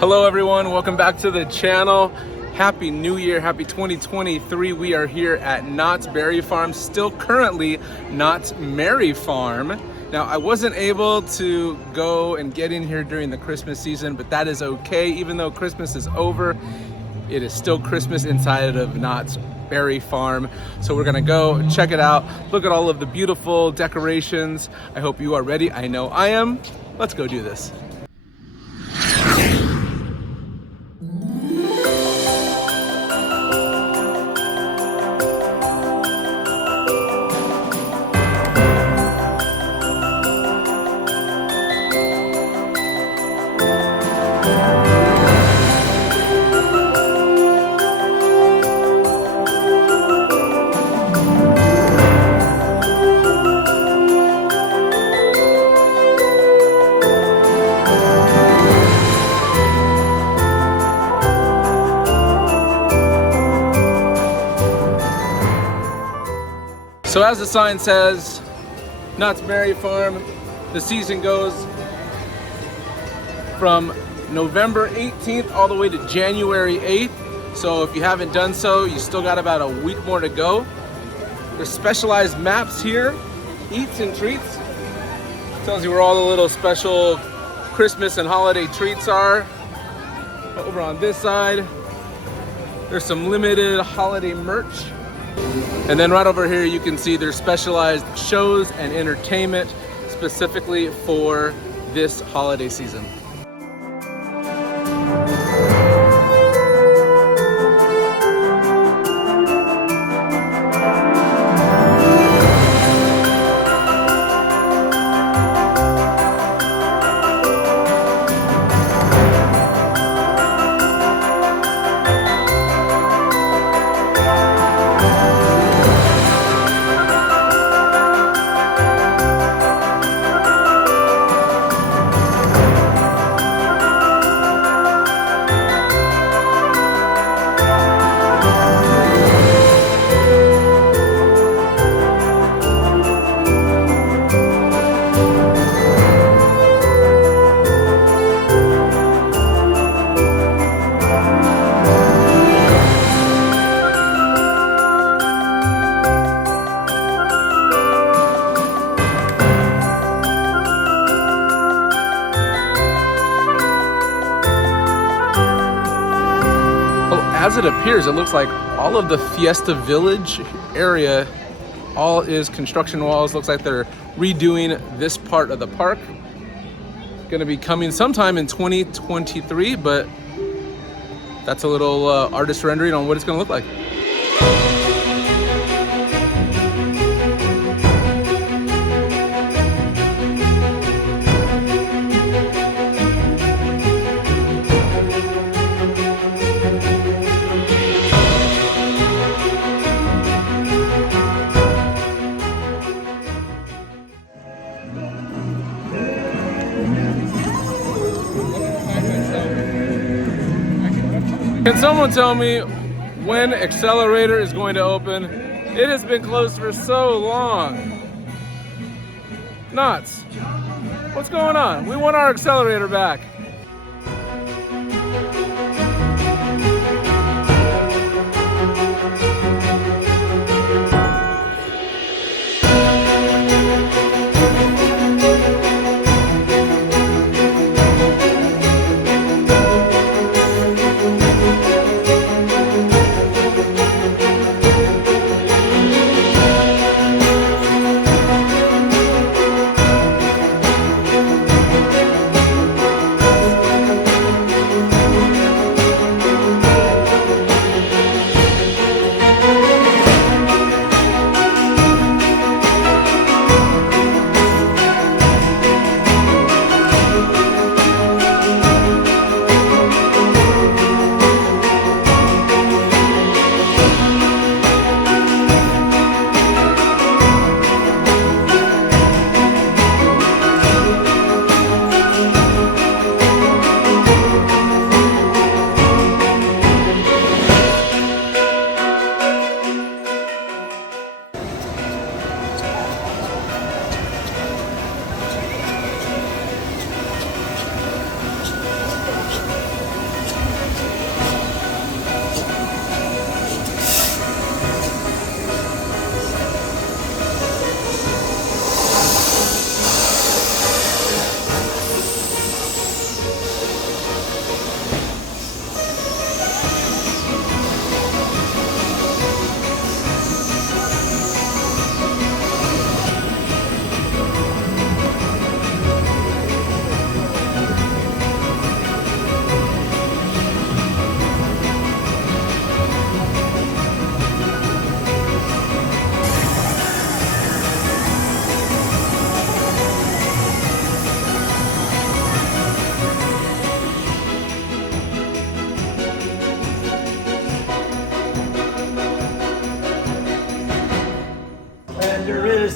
Hello everyone, welcome back to the channel. Happy New Year, happy 2023. We are here at Knott's Berry Farm, still currently Knott's Merry Farm. Now, I wasn't able to go and get in here during the Christmas season, but that is okay. Even though Christmas is over, it is still Christmas inside of Knott's Berry Farm. So we're gonna go check it out, look at all of the beautiful decorations. I hope you are ready. I know I am. Let's go do this. So as the sign says, Knott's Berry Farm, the season goes from November 18th all the way to January 8th. So if you haven't done so, you still got about a week more to go. There's specialized maps here, eats and treats. Tells you where all the little special Christmas and holiday treats are. Over on this side, there's some limited holiday merch. And then right over here, you can see there's specialized shows and entertainment specifically for this holiday season. As it appears, it looks like all of the Fiesta Village area, all is construction walls. Looks like they're redoing this part of the park. Gonna be coming sometime in 2023, but that's a little artist rendering on what it's gonna look like. Can someone tell me when Accelerator is going to open? It has been closed for so long. Knott's, what's going on? We want our Accelerator back.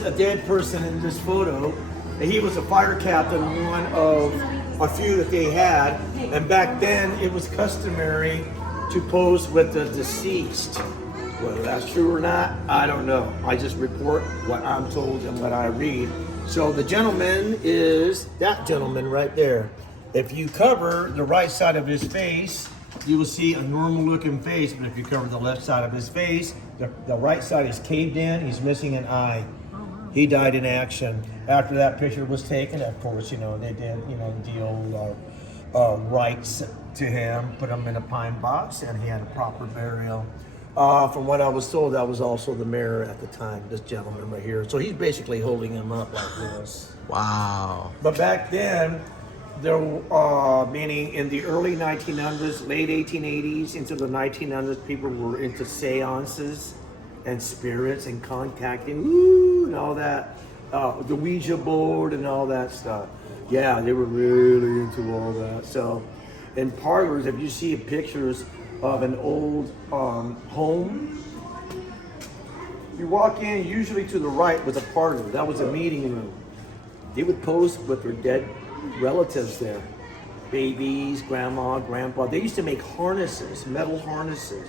a dead person in this photo. And he was a fighter captain, one of a few that they had. And back then, it was customary to pose with the deceased. Whether that's true or not, I don't know. I just report what I'm told and what I read. So the gentleman is that gentleman right there. If you cover the right side of his face, you will see a normal looking face, but if you cover the left side of his face, the right side is caved in, he's missing an eye. He died in action. After that picture was taken, of course, you know, they did, you know, deal rights to him, put him in a pine box, and he had a proper burial. From what I was told, that was also the mayor at the time, this gentleman right here. So he's basically holding him up like this. Wow. But back then, there, meaning in the early 1900s, late 1880s, into the 1900s, people were into seances and spirits and contacting, and all that, the Ouija board and all that stuff. Yeah, they were really into all that. So, in parlors, if you see pictures of an old home, you walk in usually to the right was a parlor. That was a meeting room. They would pose with their dead relatives there, babies, grandma, grandpa. They used to make harnesses, metal harnesses,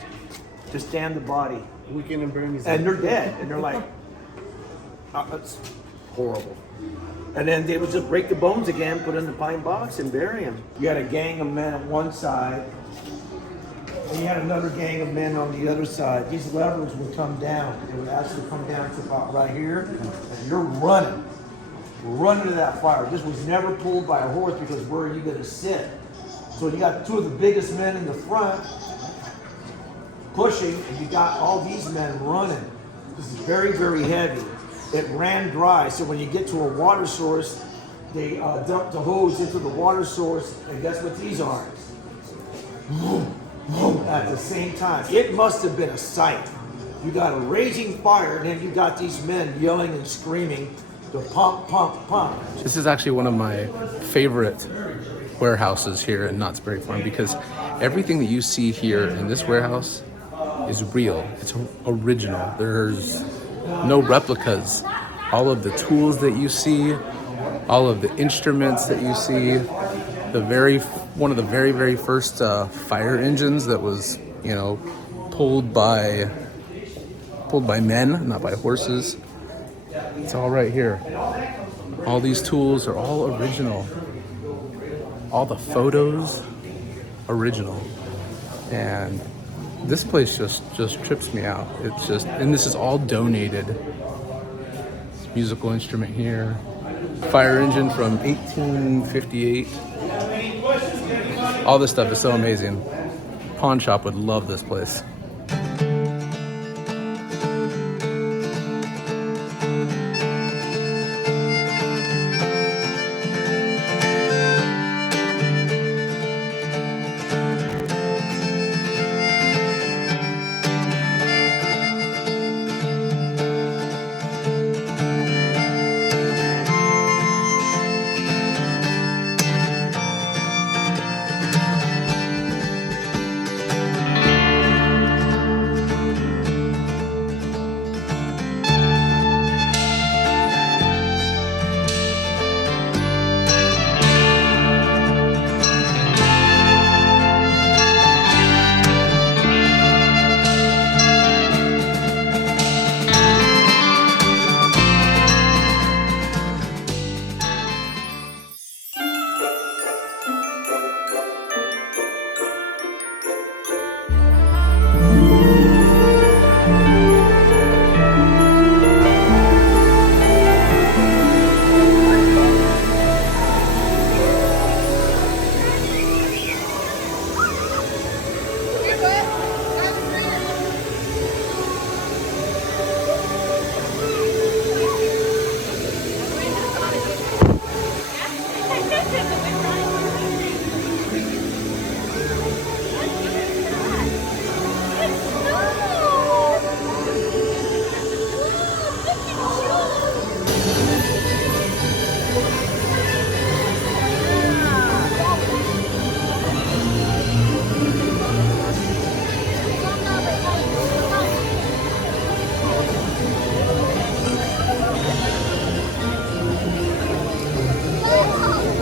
to stand the body. Weekend and Bernie's. And they're dead, and they're like, that's horrible. And then they would just break the bones again, put in the pine box, and bury them. You had a gang of men on one side, and you had another gang of men on the other side. These levers would come down. They would actually come down to about right here, and you're running to that fire. This was never pulled by a horse because where are you going to sit? So you got two of the biggest men in the front pushing, and you got all these men running. This is very, very heavy. It ran dry, so when you get to a water source, they dump the hose into the water source, and guess what these are? At the same time. It must have been a sight. You got a raging fire, and then you got these men yelling and screaming to pump, pump, pump. This is actually one of my favorite warehouses here in Knott's Berry Farm because everything that you see here in this warehouse is real. It's original. There's no replicas. All of the tools that you see, all of the instruments that you see, one of the very first fire engines that was, you know, pulled by men, not by horses. It's all right here. All these tools are all original. All the photos, original. And this place just trips me out. It's just, and this is all donated. This musical instrument here. Fire engine from 1858. All this stuff is so amazing. Pawn shop would love this place.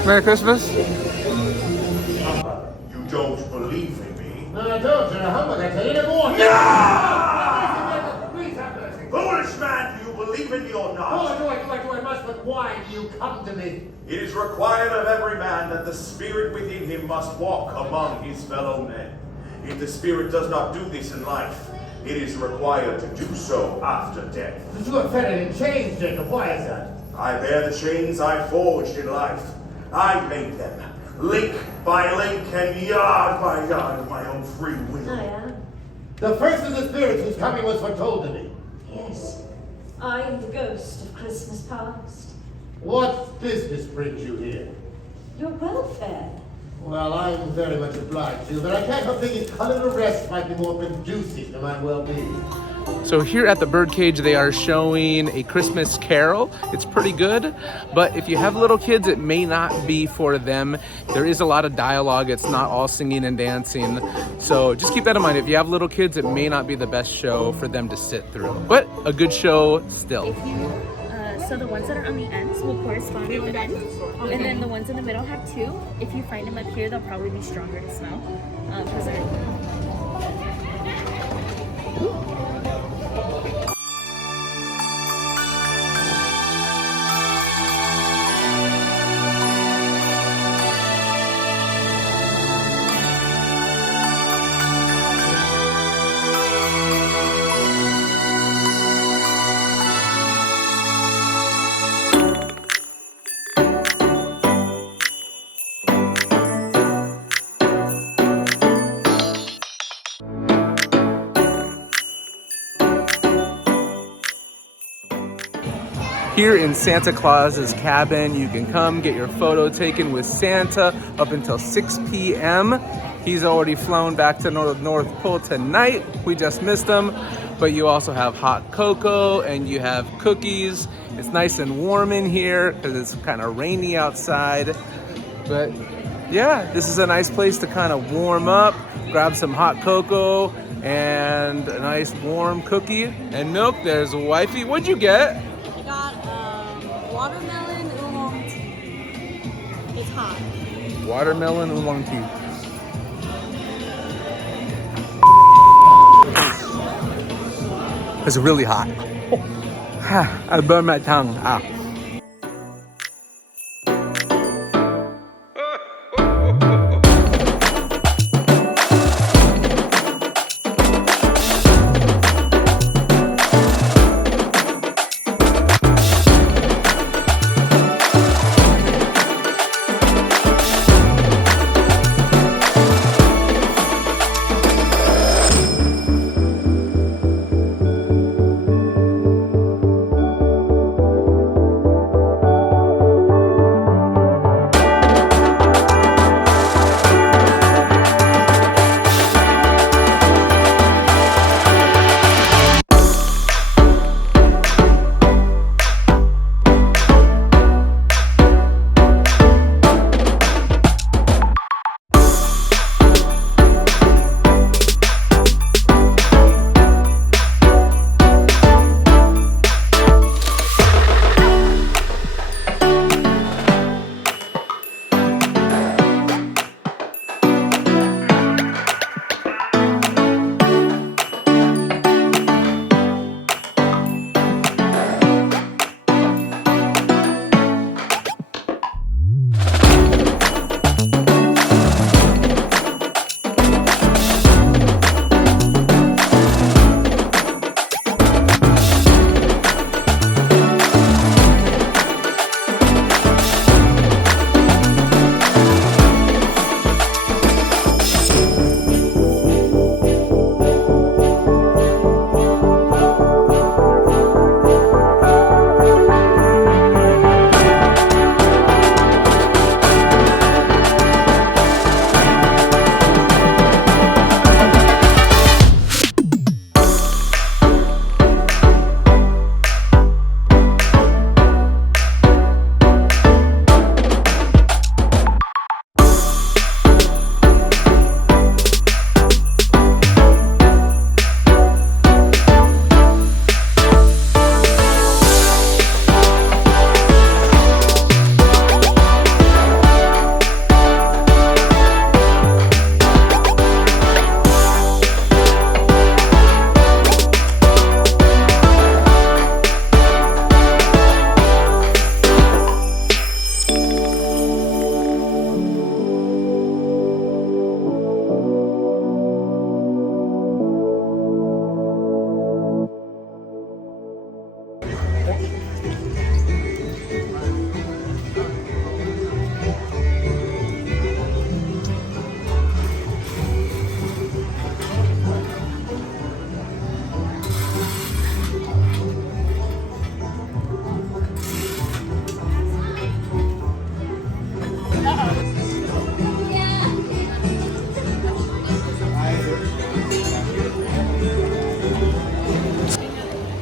Merry Christmas. You don't believe in me? No, I don't. You're a humbug. I tell you no more. Please have mercy. Foolish man, do you believe in me or not? Oh, do I, I must, but why do you come to me? It is required of every man that the spirit within him must walk among his fellow men. If the spirit does not do this in life, it is required to do so after death. But you are fettered in chains, Jacob. Why is that? I bear the chains I forged in life. I made them, link by link and yard by yard of my own free will. I am. The first of the spirits whose coming was foretold to me. Yes. I am the ghost of Christmas past. What business brings you here? Your welfare. Well, I'm very much obliged to you, but I can't help thinking a little rest might be more conducive to my well-being. So here at the Birdcage, they are showing A Christmas Carol. It's pretty good, but if you have little kids, it may not be for them. There is a lot of dialogue. It's not all singing and dancing. So just keep that in mind. If you have little kids, it may not be the best show for them to sit through, but a good show still. If you, so the ones that are on the ends will correspond with the end, and then the ones in the middle have two. If you find them up here, they'll probably be stronger to smell. Because they're Here in Santa Claus's cabin, you can come get your photo taken with Santa up until 6 p.m. He's already flown back to North Pole tonight. We just missed him. But you also have hot cocoa and you have cookies. It's nice and warm in here because it's kind of rainy outside. But yeah, this is a nice place to kind of warm up, grab some hot cocoa and a nice warm cookie and milk. There's wifey. What'd you get? Got watermelon oolong tea. It's hot. Watermelon oolong tea. It's really hot. I burned my tongue.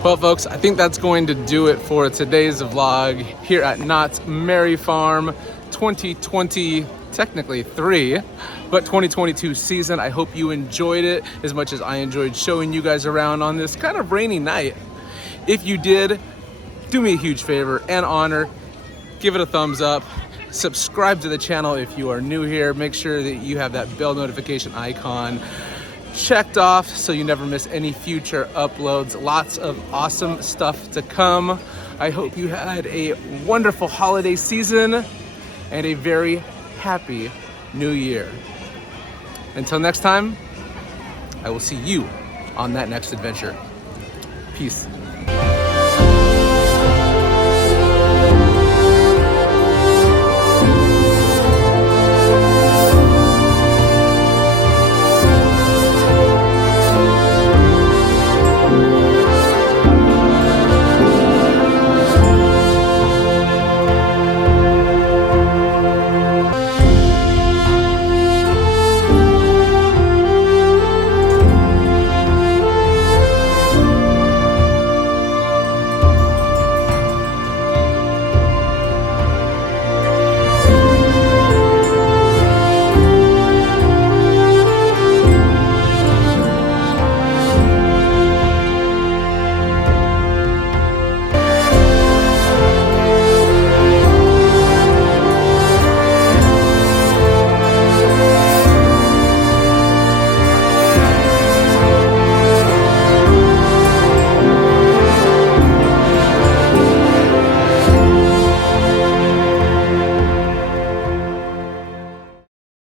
Well, folks, I think that's going to do it for today's vlog here at Knott's Merry Farm 2020, technically 3, but 2022 season. I hope you enjoyed it as much as I enjoyed showing you guys around on this kind of rainy night. If you did, do me a huge favor and honor, give it a thumbs up, subscribe to the channel if you are new here, make sure that you have that bell notification icon checked off so you never miss any future uploads. Lots of awesome stuff to come. I hope you had a wonderful holiday season and a very happy new year. Until next time, I will see you on that next adventure. Peace.